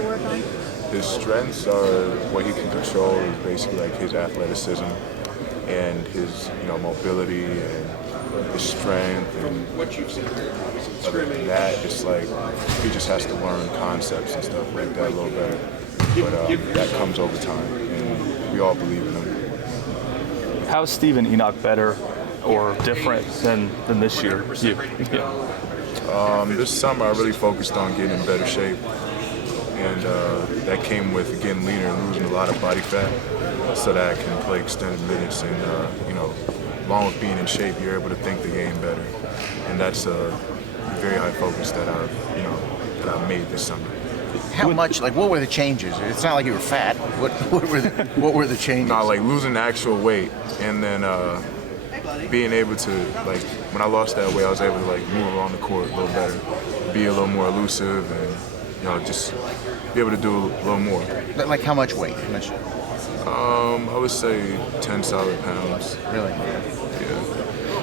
to work on? His strengths are what he can control is basically like his athleticism and his mobility and his strength, and other than that, it's like he just has to learn concepts and stuff like that a little better. But that comes over time, and we all believe in him. How is Steve and Enoch better or different than this year? This summer I really focused on getting in better shape, and that came with getting leaner and losing a lot of body fat so that I can play extended minutes. And along with being in shape, you're able to think the game better, and that's a very high focus that I've made this summer. How much? Like, what were the changes? It's not like you were fat. What were the changes? No, like losing actual weight, and then being able to, like, when I lost that weight, I was able to like move around the court a little better, be a little more elusive, and just be able to do a little more. Like how much weight? How much? I would say 10 solid pounds. Really? Yeah.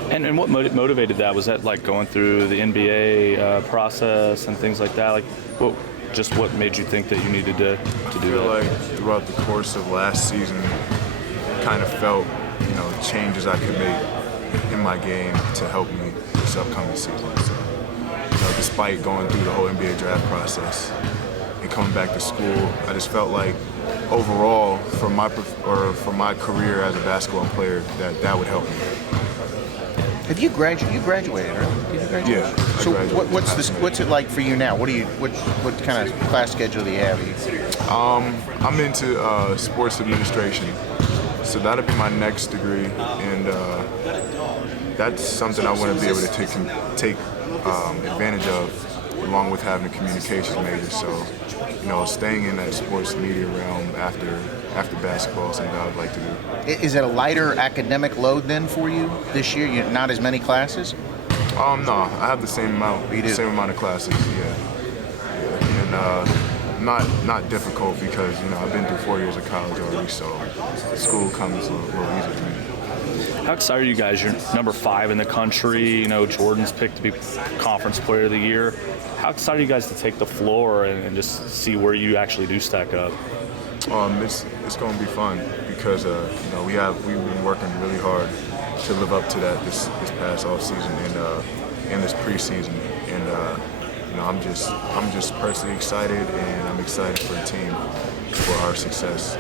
And what motivated that? Was that like going through the NBA process and things like that? Like, what made you think that you needed to do that? I feel like throughout the course of last season, kind of felt, changes I could make in my game to help me this upcoming season. So, despite going through the whole NBA draft process and coming back to school, I just felt like overall, for my career as a basketball player, that would help me. Have you graduated? You graduated, right? Did you graduate? Yeah. So what's it like for you now? What kind of class schedule do you have? I'm into sports administration, so that'll be my next degree, and that's something I want to be able to take advantage of, along with having a communications major. So, staying in that sports media realm after basketball is something I would like to do. Is it a lighter academic load then for you this year? Not as many classes? No, I have the same amount. You do? Same amount of classes. Yeah. And not difficult because I've been through 4 years of college already, so school comes a little easier to me. How excited are you guys? You're number 5 in the country. Jordan's picked to be Conference Player of the Year. How excited are you guys to take the floor and just see where you actually do stack up? It's going to be fun because we've been working really hard to live up to that this past off season and this preseason, and I'm just personally excited, and I'm excited for the team, for our success,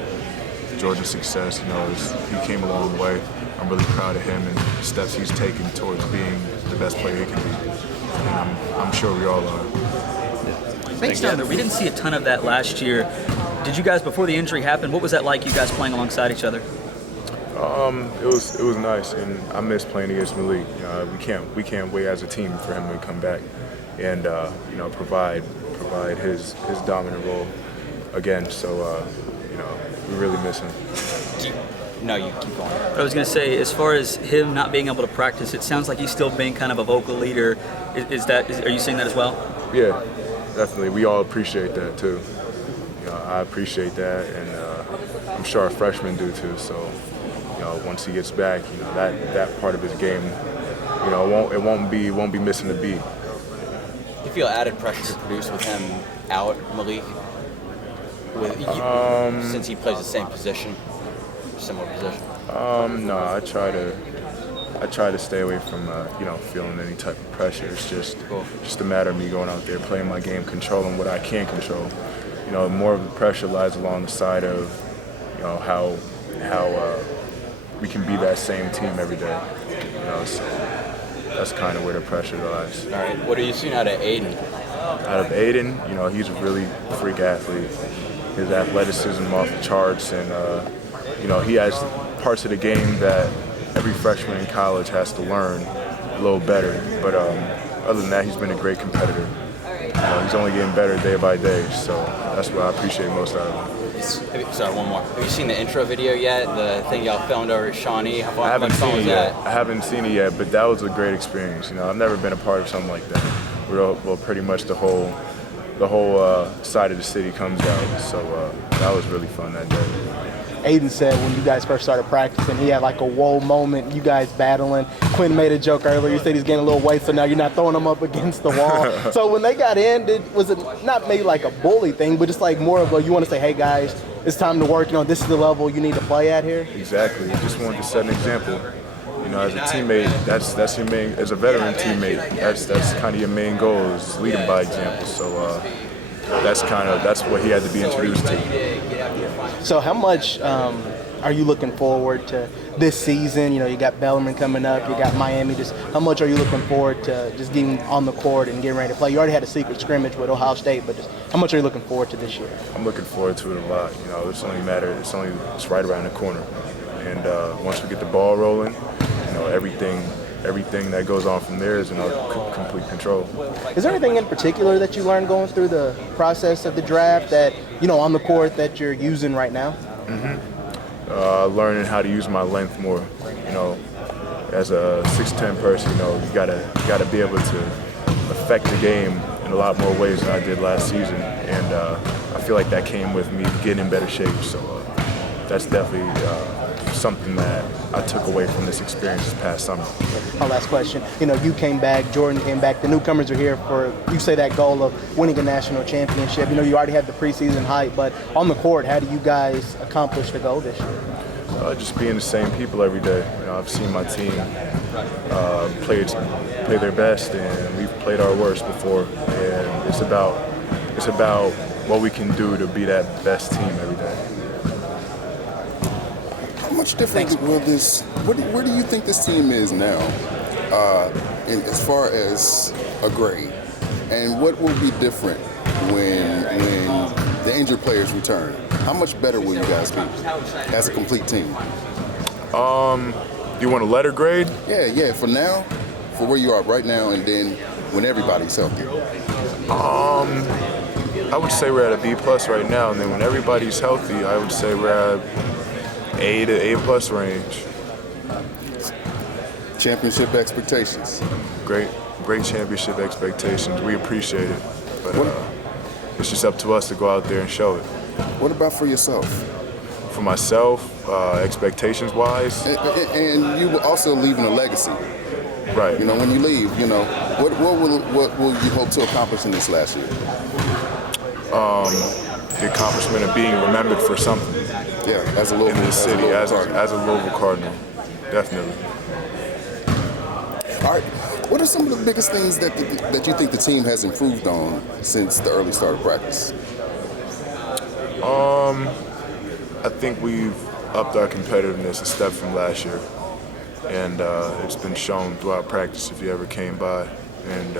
Jordan's success. He came a long way. I'm really proud of him and the steps he's taken towards being the best player he can be, and I'm sure we all are. Thanks, together. We didn't see a ton of that last year. Did you guys, before the injury happened, what was that like, you guys playing alongside each other? It was nice, and I miss playing against Malik. We can't wait as a team for him to come back and provide his dominant role again. So we really miss him. No, you keep going. I was going to say, as far as him not being able to practice, it sounds like he's still being kind of a vocal leader. Are you saying that as well? Yeah, definitely. We all appreciate that too. I appreciate that, and I'm sure our freshmen do too. So, once he gets back, that part of his game, it won't be missing a beat. You feel added pressure to produce with him out, Malik, since he plays the same position, similar position? No, I try to stay away from feeling any type of pressure. It's just a matter of me going out there, playing my game, controlling what I can control. More of the pressure lies along the side of how we can be that same team every day. So that's kind of where the pressure lies. All right. What are you seeing out of Aiden? Out of Aiden, he's a really freak athlete. His athleticism off the charts, and he has parts of the game that every freshman in college has to learn a little better. But other than that, he's been a great competitor. He's only getting better day by day, so that's what I appreciate most out of him. Sorry, one more. Have you seen the intro video yet? The thing y'all filmed over at Shawnee? I haven't seen it yet. I haven't seen it yet, but that was a great experience. I've never been a part of something like that. Well, pretty much the whole side of the city comes out, so that was really fun that day. Aiden said when you guys first started practicing, he had like a whoa moment, you guys battling. Quinn made a joke earlier, he said he's getting a little weight, so now you're not throwing him up against the wall. So when they got in, was it not maybe like a bully thing, but just like more of a, you want to say, hey guys, it's time to work, this is the level you need to play at here? Exactly. You just wanted to set an example. As a teammate, that's your main, as a veteran teammate, that's kind of your main goal, is leading by example. So that's what he had to be introduced to. So how much are you looking forward to this season? You got Bellarmine coming up, you got Miami. Just how much are you looking forward to just getting on the court and getting ready to play? You already had a secret scrimmage with Ohio State, but just how much are you looking forward to this year? I'm looking forward to it a lot. It's right around the corner. And once we get the ball rolling, everything that goes on from there is in our complete control. Is there anything in particular that you learned going through the process of the draft that, on the court that you're using right now? Learning how to use my length more. As a 6'10" person, you gotta be able to affect the game in a lot more ways than I did last season. And I feel like that came with me getting in better shape. So that's definitely something that I took away from this experience this past summer. My last question. You came back, Jordan came back. The newcomers are here for, you say, that goal of winning a national championship. You already had the preseason hype, but on the court, how do you guys accomplish the goal this year? Just being the same people every day. I've seen my team play their best, and we've played our worst before. And it's about what we can do to be that best team every day. How much different will this? Where do you think this team is now, as far as a grade, and what will be different when the injured players return? How much better will you guys be as a complete team? You want a letter grade? Yeah. For now, for where you are right now, and then when everybody's healthy. I would say we're at a B+ right now, and then when everybody's healthy, I would say we're at A to A+ range. Championship expectations. Great championship expectations. We appreciate it, but it's just up to us to go out there and show it. What about for yourself? For myself, expectations-wise, and you were also leaving a legacy. Right. When you leave, what will you hope to accomplish in this last year? The accomplishment of being remembered for something. Yeah, as a Louisville, in this city, as a Louisville Cardinal, definitely. All right. What are some of the biggest things that you think the team has improved on since the early start of practice? I think we've upped our competitiveness a step from last year, and it's been shown throughout practice if you ever came by. And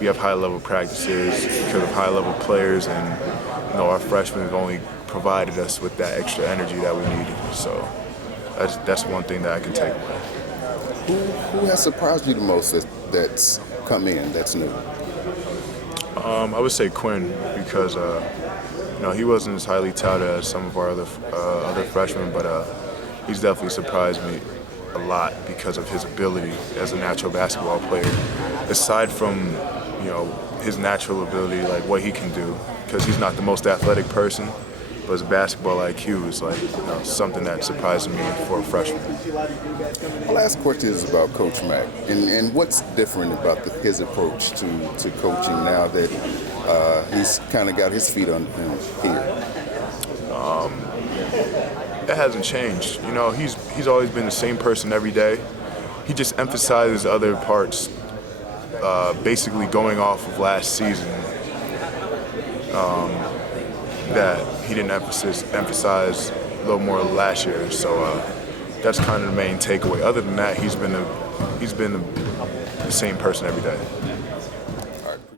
we have high-level practices because of high-level players, and our freshmen have only provided us with that extra energy that we needed. So that's one thing that I can take away. Who has surprised you the most that's come in, that's new? I would say Quinn, because he wasn't as highly touted as some of our other freshmen, but he's definitely surprised me a lot because of his ability as a natural basketball player. Aside from his natural ability, like what he can do, because he's not the most athletic person, but his basketball IQ is something that surprised me for a freshman. My last question is about Coach Mack, and what's different about his approach to coaching now that he's kind of got his feet under him here? It hasn't changed. He's always been the same person every day. He just emphasizes other parts, basically going off of last season, that he didn't emphasize a little more last year. So that's kind of the main takeaway. Other than that, he's been the same person every day.